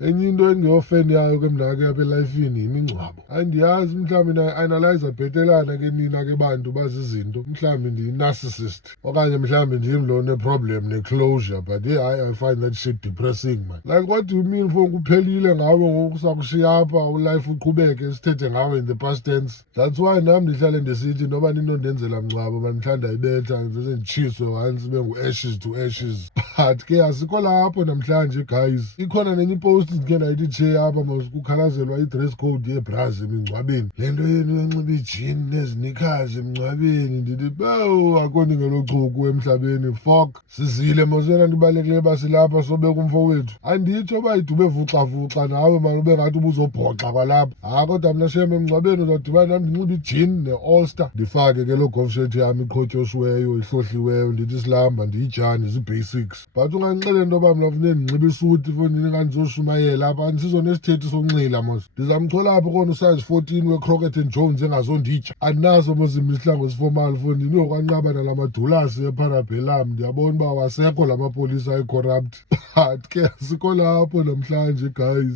Enye into engeyofeni yayo ke mna ke apha elifini imingcwabo. Andiyazi mhlawumbi na-analyzer bhetelana ke nina ke bantu bazi izinto, mhlawumbi ndiyi-narcissist okanye mhlawumbi ndim lo ne-problem ne-closure, but hey, I find that shit depressing man. Like what do you mean for kuphelile ngawe ngoku sakushiya apha ulife uqhubeke sithethe ngawe in the past tense? That's why nam ndihlale ndisithi noba ninondenzela mngcwabo mandithanda ibetha ndize nditshiswe once ibe ngu-ashes to ashes. But ke asikho lapho namhlanje guys. Ikhona nenye ipost ndikhe ndayithi tshe apha kukhalazelwa i-dress code yebrazi emingcwabeni. Le nto yenu enxiba ijini nezinikhazi emngcwabeni ndithi bewu akho ningelochuku emhlabeni fuck. Sizile mosena ndibalekile basilapha sobeka umfo wethu. Anditsho uba idube vuxa nawe mani ube ngathi ubuzobhoxa kwalapha. Kodwa mna shem emngcwabeni uzawudibana nam ndinxiba ijini ne-ulster ndifake ke loo golf shirt yam iqhotyosiweyo ihlohliweyo ndithi silamba ndiyijani zii-basics. But ungandixele into yoba mna funeke ndinxibe isuti for ndingandizoshumayela apha andisizonesithethe sokunxila mos. Ndizamchola apha kona usize 14 weCrockett and Jones engazonditsha. Andinazo mos izihlangu ezifomali for ndinokwanqaba nala madulasi eparabellum ndiyabona uba wasekho la mapolisa ayi-corrupt. But ke asikho lapho namhlanje guys.